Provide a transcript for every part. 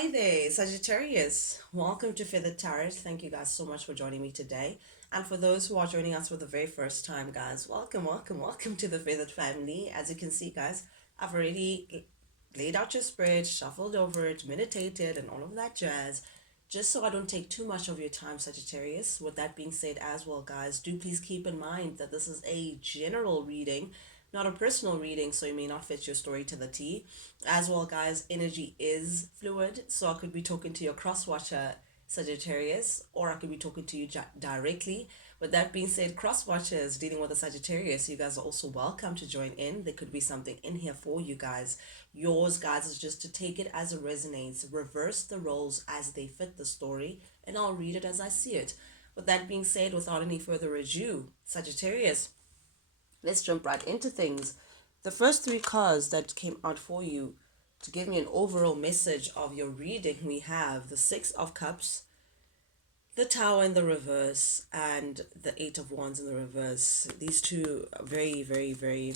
Hi there, Sagittarius. Welcome to Feathered Tarot. Thank you guys so much for joining me today. And for those who are joining us for the very first time, guys, welcome to the Feathered family. As you can see, guys, I've already laid out your spread, shuffled over it, meditated, and all of that jazz. Just so I don't take too much of your time, Sagittarius. With that being said, as well, guys, do please keep in mind that this is a general reading, not a personal reading, so it may not fit your story to the T. As well, guys, energy is fluid, so I could be talking to your cross watcher Sagittarius, or I could be talking to you directly. With that being said, cross watchers dealing with a Sagittarius, you guys are also welcome to join in. There could be something in here for you guys. Yours, guys, is just to take it as it resonates, reverse the roles as they fit the story, and I'll read it as I see it. With that being said, without any further ado, Sagittarius, let's jump right into things. The first three cards that came out for you to give me an overall message of your reading, we have the Six of Cups, the Tower in the reverse, and the Eight of Wands in the reverse. These two are very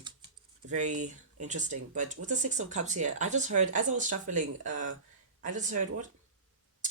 interesting. But with the Six of Cups here, I just heard, as I was shuffling, I just heard what?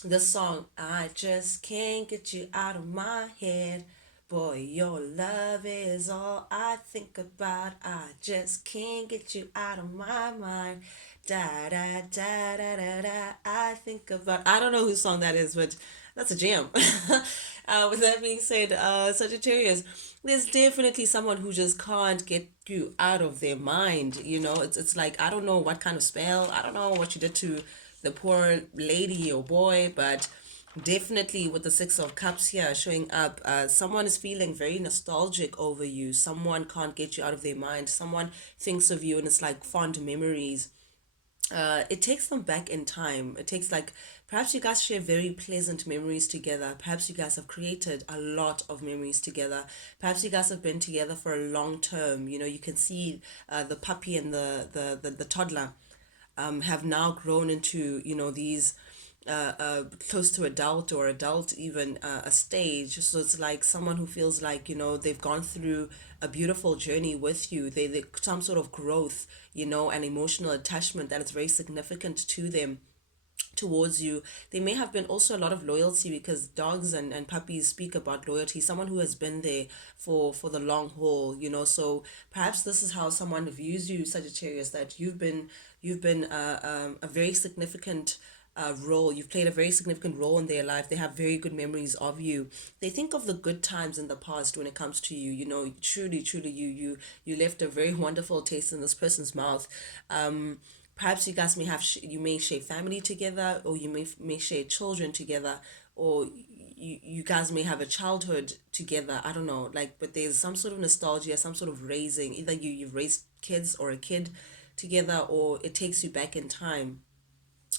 The song, I just can't get you out of my head. Boy, your love is all I think about. I just can't get you out of my mind. Da da da da da da. I think about. I don't know whose song that is, but that's a jam. With that being said, Sagittarius, there's definitely someone who just can't get you out of their mind. It's like I don't know what kind of spell. I don't know what you did to the poor lady or boy, but definitely with the Six of Cups here showing up, someone is feeling very nostalgic over you. Someone can't get you out of their mind. Someone thinks of you and it's like fond memories. It takes them back in time. It takes like perhaps you guys share very pleasant memories together. Perhaps you guys have created a lot of memories together. Perhaps you guys have been together for a long term. You can see the puppy and the toddler have now grown into these close to adult or adult even a stage. So it's like someone who feels like they've gone through a beautiful journey with you. They some sort of growth, and emotional attachment that is very significant to them towards you. There may have been also a lot of loyalty because dogs and puppies speak about loyalty. Someone who has been there for the long haul, so perhaps this is how someone views you, Sagittarius, that you've been a very significant role. You've played a very significant role in their life. They have very good memories of you. They think of the good times in the past when it comes to you. Truly, you left a very wonderful taste in this person's mouth. Perhaps you guys you may share family together, or you may share children together, or you guys may have a childhood together. I don't know, like, but there's some sort of nostalgia, some sort of raising. Either you've raised kids or a kid together, or it takes you back in time.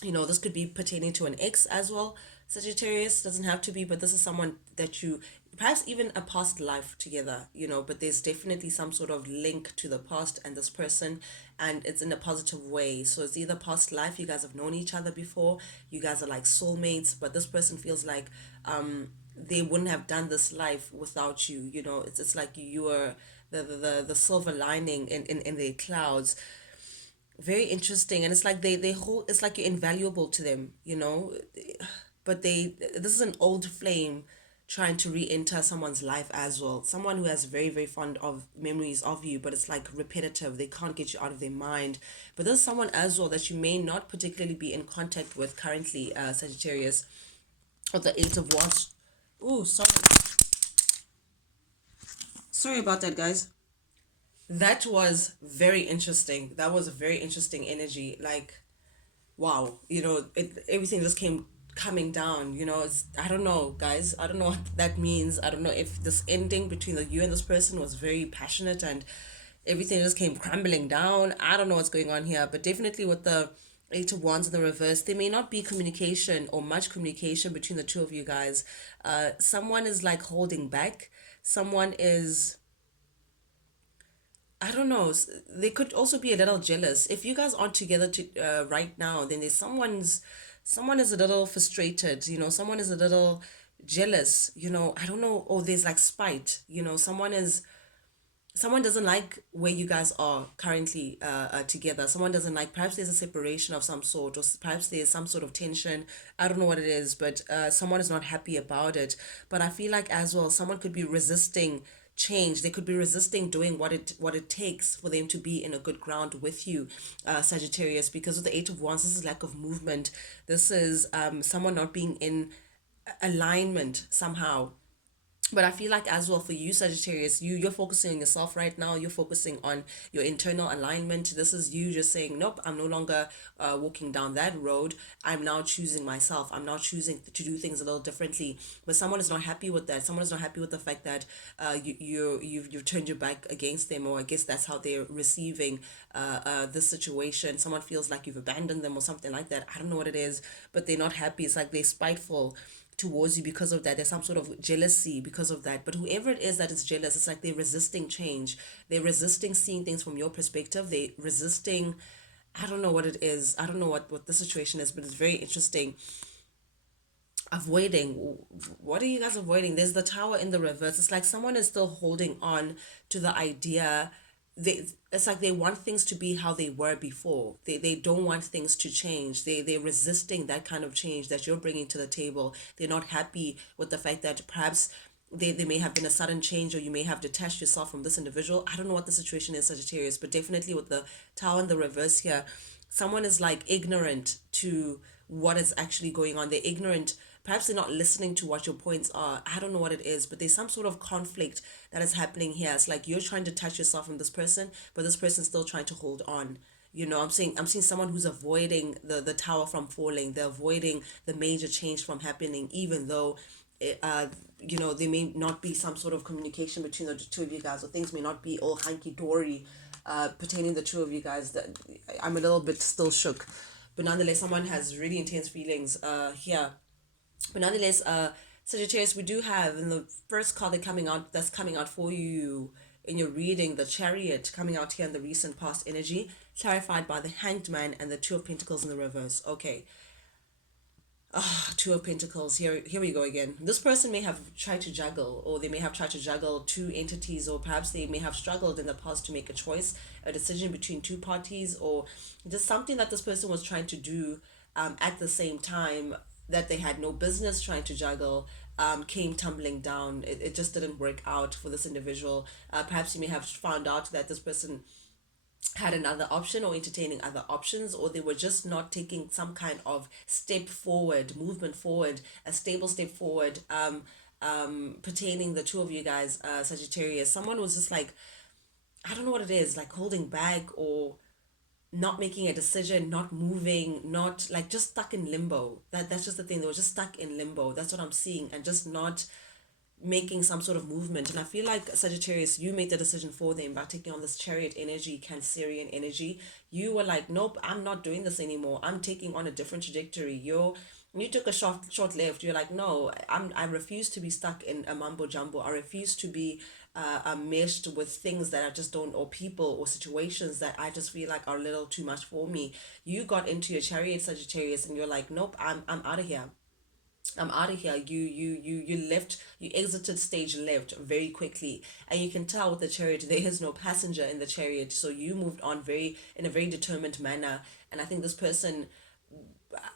This could be pertaining to an ex as well. Sagittarius doesn't have to be, but this is someone that you perhaps even a past life together, but there's definitely some sort of link to the past and this person, and it's in a positive way. So it's either past life, you guys have known each other before, you guys are like soulmates, but this person feels like they wouldn't have done this life without you. It's like you are the silver lining in their clouds. Very interesting. And it's like they hold, it's like you're invaluable to them, but this is an old flame trying to re-enter someone's life as well, someone who has very very fond of memories of you, but it's like repetitive. They can't get you out of their mind. But there's someone as well that you may not particularly be in contact with currently, Sagittarius, of the Eight of Wands. Oh, sorry about that, guys. That was very interesting. That was a very interesting energy. Like, wow, everything just came coming down. It's, I don't know, guys. I don't know what that means. I don't know if this ending between you and this person was very passionate and everything just came crumbling down. I don't know what's going on here, but definitely with the Eight of Wands in the reverse, there may not be communication or much communication between the two of you guys. Someone is like holding back. Someone is, I don't know. They could also be a little jealous. If you guys aren't together right now, then someone is a little frustrated. Someone is a little jealous. I don't know. Or there's like spite. Someone is someone doesn't like where you guys are currently together. Someone doesn't like, perhaps there's a separation of some sort, or perhaps there's some sort of tension. I don't know what it is, but someone is not happy about it. But I feel like as well, someone could be resisting change. They could be resisting doing what it takes for them to be in a good ground with you, Sagittarius, because of the Eight of Wands. This is lack of movement. This is someone not being in alignment somehow. But I feel like as well for you, Sagittarius, you're focusing on yourself right now. You're focusing on your internal alignment. This is you just saying, nope, I'm no longer walking down that road. I'm now choosing myself. I'm now choosing to do things a little differently. But someone is not happy with that. Someone is not happy with the fact that you've turned your back against them, or I guess that's how they're receiving this situation. Someone feels like you've abandoned them or something like that. I don't know what it is, but they're not happy. It's like they're spiteful towards you because of that. There's some sort of jealousy because of that. But whoever it is that is jealous, it's like they're resisting change. They're resisting seeing things from your perspective. They're resisting, I don't know what it is. I don't know what the situation is, but it's very interesting. Avoiding. What are you guys avoiding? There's the tower in the reverse. It's like someone is still holding on to the idea. It's like they want things to be how they were before. They don't want things to change. They're resisting that kind of change that you're bringing to the table. They're not happy with the fact that perhaps they may have been a sudden change, or you may have detached yourself from this individual. I don't know what the situation is, Sagittarius, but definitely with the tower in the reverse here, someone is like ignorant to what is actually going on. They're ignorant. Perhaps they're not listening to what your points are. I don't know what it is, but there's some sort of conflict that is happening here. It's like you're trying to detach yourself from this person, but this person's still trying to hold on. I'm seeing someone who's avoiding the tower from falling. They're avoiding the major change from happening, even though it, there may not be some sort of communication between the two of you guys, or things may not be all hunky dory pertaining the two of you guys. That I'm a little bit still shook, but nonetheless, someone has really intense feelings here. But nonetheless, Sagittarius, we do have in the first card that's coming out for you in your reading, the Chariot coming out here in the recent past energy, clarified by the Hanged Man and the Two of Pentacles in the reverse. Okay, Two of Pentacles. Here we go again. This person may have tried to juggle, or they may have tried to juggle two entities, or perhaps they may have struggled in the past to make a choice, a decision between two parties, or just something that this person was trying to do at the same time that they had no business trying to juggle. Came tumbling down. It just didn't work out for this individual. Perhaps you may have found out that this person had another option, or entertaining other options, or they were just not taking some kind of step forward, movement forward, a stable step forward, pertaining the two of you guys, Sagittarius. Someone was just like, I don't know what it is, like holding back, or not making a decision, not moving, not like, just stuck in limbo. That's just the thing. They were just stuck in limbo. That's what I'm seeing, and just not making some sort of movement. And I feel like, Sagittarius, you made the decision for them by taking on this Chariot energy, Cancerian energy. You were like, nope, I'm not doing this anymore. I'm taking on a different trajectory. You took a short left. You're like, no, I refuse to be stuck in a mumbo jumbo. I refuse to be meshed with things that I just don't, or people or situations that I just feel like are a little too much for me. You got into your Chariot, Sagittarius, and you're like, nope, I'm out of here. I'm out of here. You left, you exited stage left very quickly. And you can tell with the Chariot, there is no passenger in the Chariot. So you moved on in a very determined manner. And I think this person,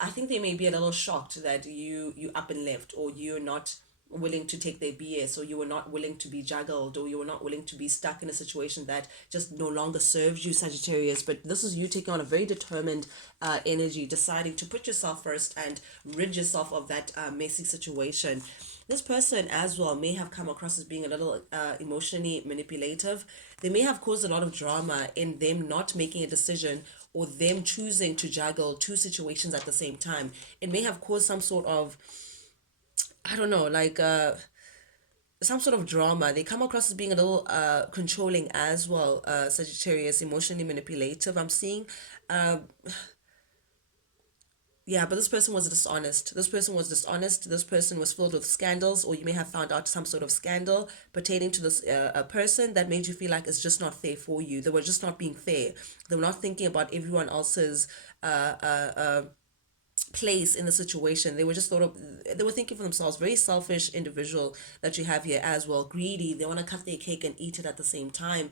I think they may be a little shocked that you up and left, or you're not willing to take their BS, or you were not willing to be juggled, or you were not willing to be stuck in a situation that just no longer serves you, Sagittarius. But this is you taking on a very determined energy, deciding to put yourself first and rid yourself of that messy situation. This person as well may have come across as being a little emotionally manipulative. They may have caused a lot of drama in them not making a decision, or them choosing to juggle two situations at the same time. It may have caused some sort of, I don't know, like some sort of drama. They come across as being a little controlling as well, Sagittarius, emotionally manipulative. I'm seeing yeah, but this person was dishonest. This person was dishonest. This person was filled with scandals, or you may have found out some sort of scandal pertaining to this a person that made you feel like it's just not fair for you. They were just not being fair. They were not thinking about everyone else's place in the situation. They were just they were thinking for themselves. Very selfish individual that you have here as well. Greedy. They want to cut their cake and eat it at the same time.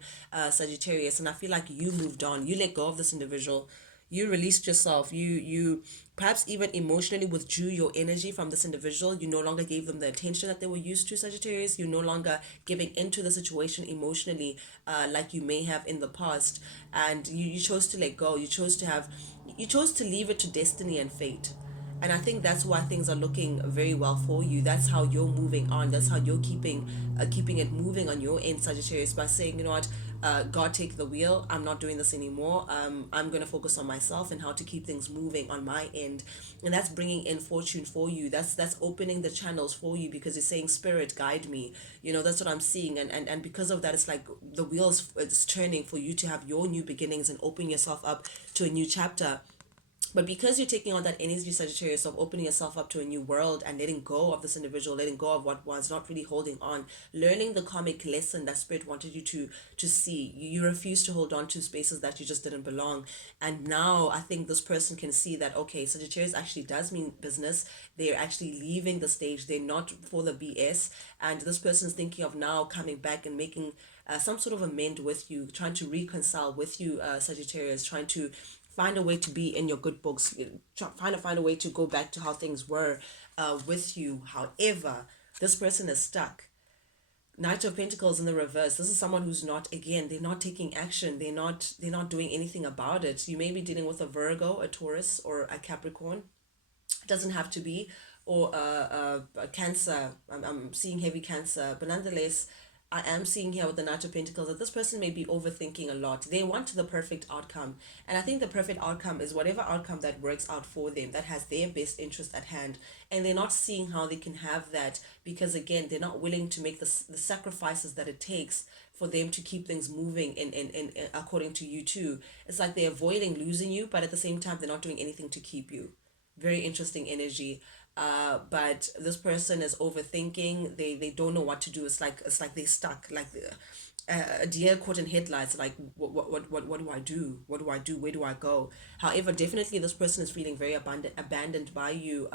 Sagittarius. And I feel like you moved on. You let go of this individual. You released yourself. You perhaps even emotionally withdrew your energy from this individual. You no longer gave them the attention that they were used to, Sagittarius. You're no longer giving into the situation emotionally, like you may have in the past. And you chose to let go. You chose to leave it to destiny and fate. And I think that's why things are looking very well for you. That's how you're moving on. That's how you're keeping it moving on your end, Sagittarius, by saying, you know what, God, take the wheel. I'm not doing this anymore. I'm going to focus on myself and how to keep things moving on my end. And that's bringing in fortune for you. That's opening the channels for you, because it's saying, Spirit, guide me. You know, that's what I'm seeing. And because of that, it's like the wheels it's turning for you to have your new beginnings and open yourself up to a new chapter. But because you're taking on that energy, Sagittarius, of opening yourself up to a new world and letting go of this individual, letting go of what was, not really holding on, learning the karmic lesson that Spirit wanted you to see. You refuse to hold on to spaces that you just didn't belong. And now I think this person can see that, okay, Sagittarius actually does mean business. They're actually leaving the stage. They're not for the BS. And this person's thinking of now coming back and making some sort of amend with you, trying to reconcile with you, Sagittarius, trying to find a way to be in your good books, find a way to go back to how things were with you. However, this person is stuck. Knight of Pentacles in the reverse. This is someone who's not, again, they're not taking action. They're not doing anything about it. You may be dealing with a Virgo, a Taurus, or a Capricorn. It doesn't have to be, or a Cancer. I'm seeing heavy Cancer, but nonetheless, I am seeing here with the Knight of Pentacles that this person may be overthinking a lot. They want the perfect outcome. And I think the perfect outcome is whatever outcome that works out for them, that has their best interest at hand. And they're not seeing how they can have that, because, again, they're not willing to make the sacrifices that it takes for them to keep things moving in according to you too. It's like they're avoiding losing you, but at the same time, they're not doing anything to keep you. Very interesting energy. But this person is overthinking. They don't know what to do. It's like they're stuck, like a deer caught in headlights. Like, what do I do? What do I do? Where do I go? However, definitely this person is feeling very abandoned by you,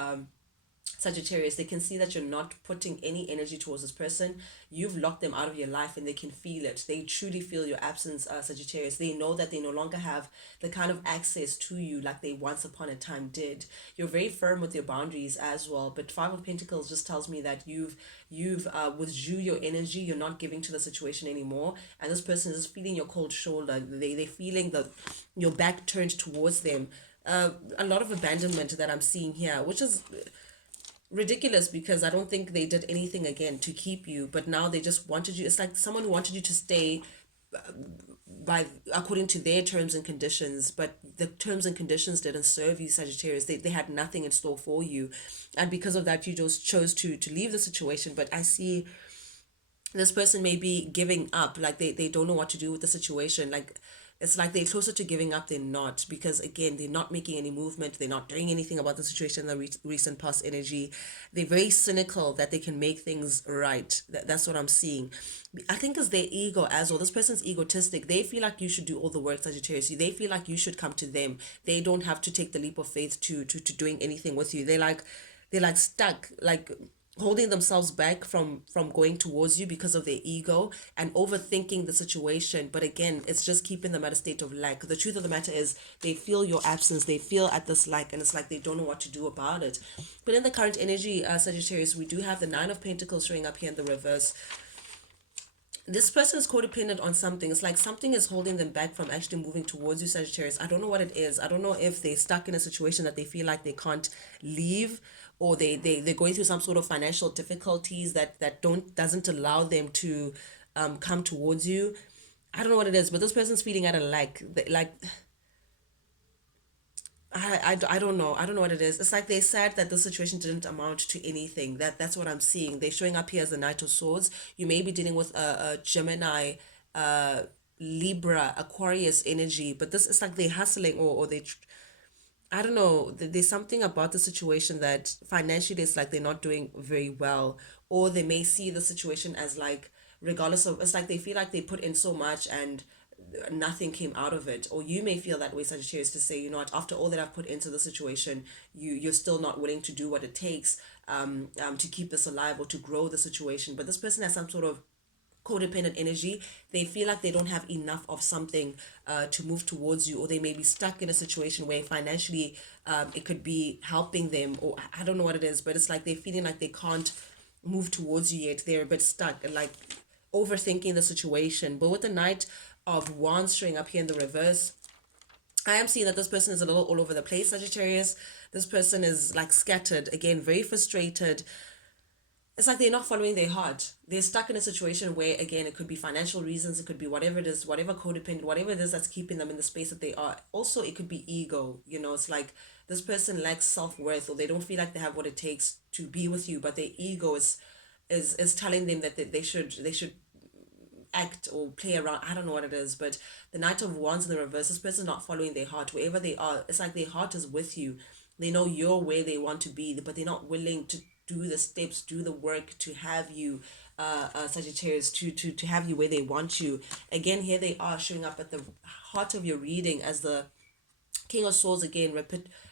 Sagittarius. They can see that you're not putting any energy towards this person. You've locked them out of your life and they can feel it. They truly feel your absence, Sagittarius. They know that they no longer have the kind of access to you like they once upon a time did. You're very firm with your boundaries as well. But Five of Pentacles just tells me that you've withdrew your energy. You're not giving to the situation anymore. And this person is feeling your cold shoulder. They're feeling your back turned towards them. A lot of abandonment that I'm seeing here, which is ridiculous, because I don't think they did anything again to keep you, but now they just wanted you. It's like someone who wanted you to stay by according to their terms and conditions, but the terms and conditions didn't serve you, Sagittarius. They had nothing in store for you, and because of that, you just chose to leave the situation. But I see this person may be giving up, like they don't know what to do with the situation. Like, it's like they're closer to giving up than not, because, again, they're not making any movement. They're not doing anything about the situation in the recent past energy. They're very cynical that they can make things right. That's what I'm seeing. I think it's their ego as well. This person's egotistic. They feel like you should do all the work, Sagittarius. They feel like you should come to them. They don't have to take the leap of faith to doing anything with you. They're like stuck, like holding themselves back from going towards you because of their ego and overthinking the situation. But again, it's just keeping them at a state of lack. The truth of the matter is they feel your absence. They feel at this lack, and it's like they don't know what to do about it. But in the current energy, Sagittarius, we do have the Nine of Pentacles showing up here in the reverse. This person is codependent on something. It's like something is holding them back from actually moving towards you, Sagittarius. I don't know what it is. I don't know if they're stuck in a situation that they feel like they can't leave, or they're going through some sort of financial difficulties that doesn't allow them to come towards you. I don't know what it is, but this person's feeling at a lack. Like, I don't know. I don't know what it is. It's like they're sad that the situation didn't amount to anything. That's what I'm seeing. They're showing up here as the Knight of Swords. You may be dealing with a Gemini, Libra, Aquarius energy, but this is like they're hustling, or they, I don't know. There's something about the situation that financially it's like they're not doing very well, or they may see the situation as like, regardless of, it's like they feel like they put in so much and nothing came out of it. Or you may feel that way, Sagittarius, to say, you know what, after all that I've put into the situation, you're still not willing to do what it takes to keep this alive or to grow the situation. But this person has some sort of codependent energy. They feel like they don't have enough of something to move towards you, or they may be stuck in a situation where financially it could be helping them, or I don't know what it is, but it's like they're feeling like they can't move towards you yet. They're a bit stuck and like overthinking the situation. But with the Knight of Wands showing up here in the reverse, I am seeing that this person is a little all over the place, Sagittarius. This person is like scattered, again, very frustrated. It's like they're not following their heart. They're stuck in a situation where, again, it could be financial reasons, it could be whatever it is, whatever codependent, whatever it is that's keeping them in the space that they are. Also, it could be ego. You know, it's like this person lacks self-worth, or they don't feel like they have what it takes to be with you, but their ego is telling them that they should act or play around. I don't know what it is, but the Knight of Wands in the reverse, this person not following their heart. Wherever they are, it's like their heart is with you. They know you're where they want to be, but they're not willing to do the steps, do the work to have you, Sagittarius, to have you where they want you. Again, here they are showing up at the heart of your reading as the King of Swords again,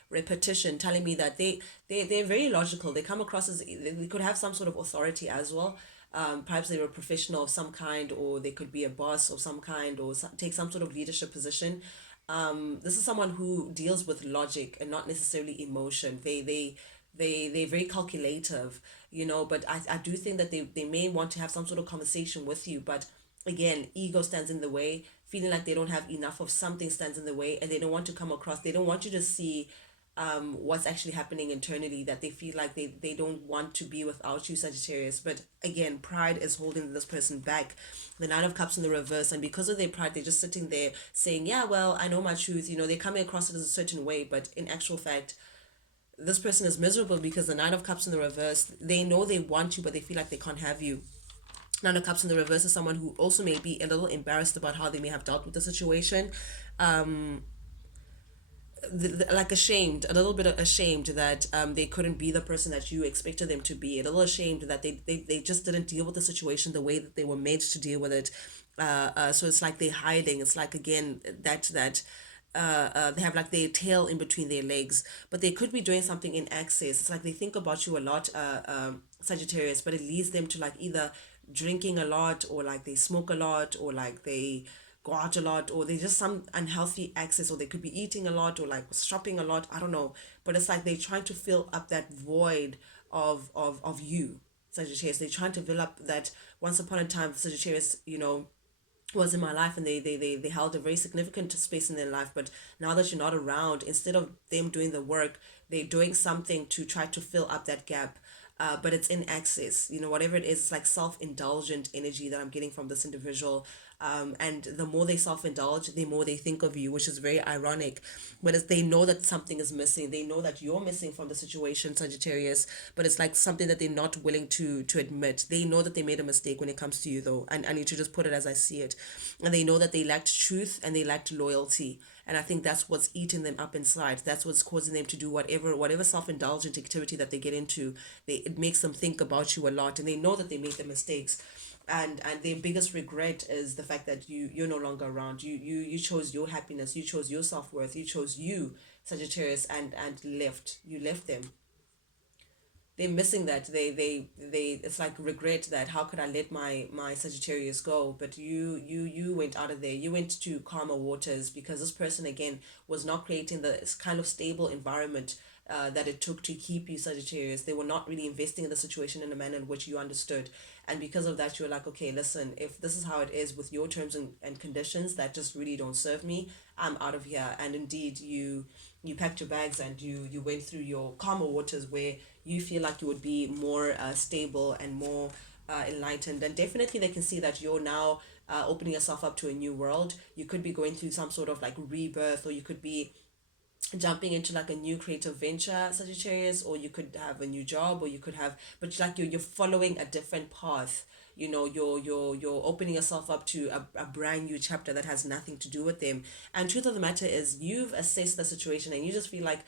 repetition, telling me that they're very logical. They come across as they could have some sort of authority as well. Perhaps they were a professional of some kind, or they could be a boss of some kind, or take some sort of leadership position. This is someone who deals with logic and not necessarily emotion. They're very calculative, you know, but I do think that they may want to have some sort of conversation with you, but again, ego stands in the way. Feeling like they don't have enough of something stands in the way, and they don't want to come across, they don't want you to see what's actually happening internally, that they feel like they don't want to be without you, Sagittarius. But again, pride is holding this person back. The Nine of Cups in the reverse, and because of their pride, they're just sitting there saying, yeah, well, I know my truth. You know, they're coming across it as a certain way, but in actual fact, this person is miserable because the Nine of Cups in the reverse, they know they want you, but they feel like they can't have you. Nine of Cups in the reverse is someone who also may be a little embarrassed about how they may have dealt with the situation. Like ashamed, a little bit ashamed that they couldn't be the person that you expected them to be. A little ashamed that they just didn't deal with the situation the way that they were made to deal with it. So it's like they're hiding. It's like, again, they have like their tail in between their legs, but they could be doing something in excess. It's like they think about you a lot, Sagittarius, but it leads them to like either drinking a lot, or like they smoke a lot, or like they go out a lot, or they just some unhealthy access, or they could be eating a lot, or like shopping a lot. I don't know, but it's like they're trying to fill up that void of you, Sagittarius. They're trying to fill up that once upon a time, Sagittarius, you know, was in my life, and they held a very significant space in their life. But now that you're not around, instead of them doing the work, they're doing something to try to fill up that gap. But it's in excess, you know, whatever it is. It's like self-indulgent energy that I'm getting from this individual. And the more they self-indulge, the more they think of you, which is very ironic. But as they know that something is missing, they know that you're missing from the situation, Sagittarius, but it's like something that they're not willing to admit. They know that they made a mistake when it comes to you, though, and I need to just put it as I see it. And they know that they lacked truth and they lacked loyalty. And I think that's what's eating them up inside. That's what's causing them to do whatever self-indulgent activity that they get into. It makes them think about you a lot, and they know that they made the mistakes. And their biggest regret is the fact that you're no longer around. You chose your happiness, you chose your self-worth, you chose you, Sagittarius, and left them. They're missing that. They it's like regret that, how could I let my Sagittarius go? But you went out of there. You went to calmer waters, because this person, again, was not creating the kind of stable environment that it took to keep you, Sagittarius. They were not really investing in the situation in a manner in which you understood. And because of that, you're like, okay, listen, if this is how it is with your terms and conditions that just really don't serve me, I'm out of here. And indeed, you packed your bags, and you went through your calmer waters, where you feel like you would be more stable and more enlightened. And definitely they can see that you're now opening yourself up to a new world. You could be going through some sort of like rebirth, or you could be jumping into like a new creative venture, Sagittarius, or you could have a new job, or you could have, but like you're following a different path. You know, you're opening yourself up to a brand new chapter that has nothing to do with them. And truth of the matter is, you've assessed the situation, and you just feel like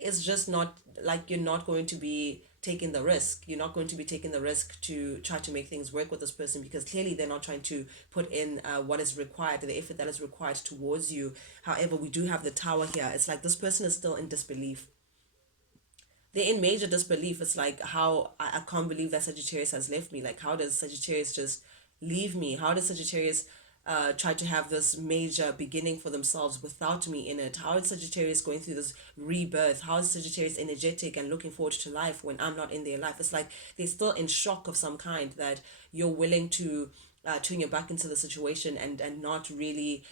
it's just not, like, you're not going to be taking the risk. You're not going to be taking the risk to try to make things work with this person, because clearly they're not trying to put in what is required, the effort that is required towards you. However, we do have the Tower here. It's like this person is still in disbelief. They're in major disbelief. It's like, how I can't believe that Sagittarius has left me. Like, how does Sagittarius just leave me? How does Sagittarius try to have this major beginning for themselves without me in it? How is Sagittarius going through this rebirth? How is Sagittarius energetic and looking forward to life when I'm not in their life? It's like they're still in shock of some kind that you're willing to turn your back into the situation and not really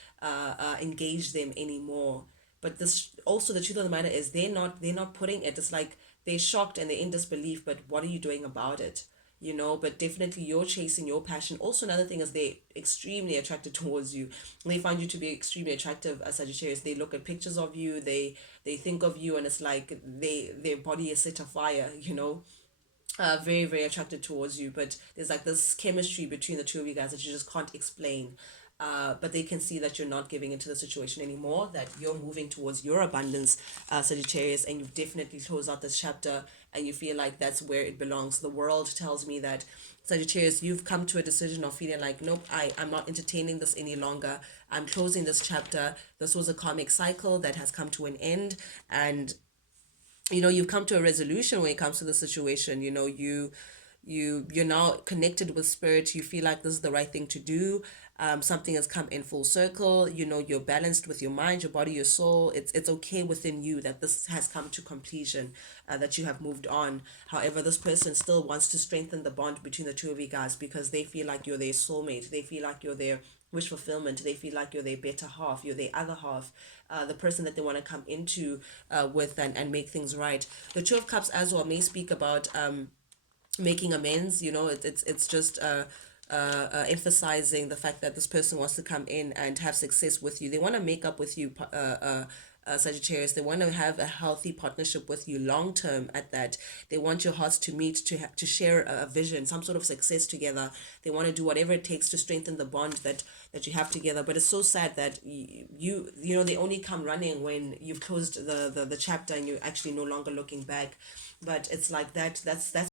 engage them anymore. But this also, the truth of the matter is, they're not putting it. It's like they're shocked and they're in disbelief, but what are you doing about it? But definitely you're chasing your passion. Also, another thing is they're extremely attracted towards you. They find you to be extremely attractive as Sagittarius. They look at pictures of you, they think of you, and it's like their body is set afire. Very, very attracted towards you, but there's like this chemistry between the two of you guys that you just can't explain. But they can see that you're not giving into the situation anymore, that you're moving towards your abundance, Sagittarius, and you've definitely closed out this chapter, and you feel like that's where it belongs. The world tells me that, Sagittarius, you've come to a decision of feeling like, nope, I'm not entertaining this any longer. I'm closing this chapter. This was a karmic cycle that has come to an end, and you've come to a resolution when it comes to the situation. You're now connected with spirit. You feel like this is the right thing to do. Something has come in full circle. You're balanced with your mind, your body, your soul. It's okay within you that this has come to completion, that you have moved on. However, this person still wants to strengthen the bond between the two of you guys, because they feel like you're their soulmate. They feel like you're their wish fulfillment. They feel like you're their better half, you're their other half, the person that they want to come into with, and make things right. The Two of Cups as well may speak about making amends. It's just emphasizing the fact that this person wants to come in and have success with you. They want to make up with you, Sagittarius. They want to have a healthy partnership with you long term. At that, they want your hearts to meet, to share a vision, some sort of success together. They want to do whatever it takes to strengthen the bond that you have together. But it's so sad that they only come running when you've closed the chapter and you're actually no longer looking back. But it's like that's